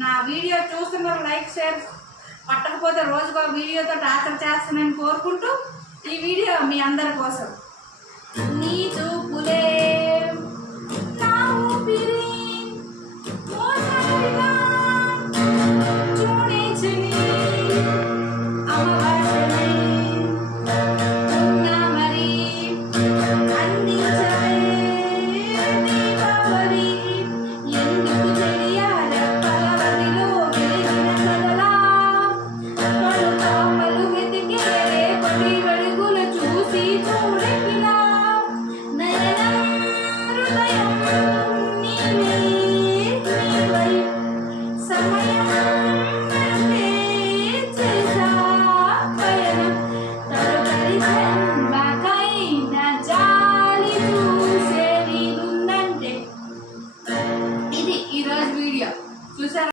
నా వీడియో చూస్తున్నారు like share పట్టకపోతే రోజుకో వీడియోతో టార్చర్ చేస్తానని కోరుకుంటూ ఈ వీడియో మీ అందరి కోసం నీ చూపులే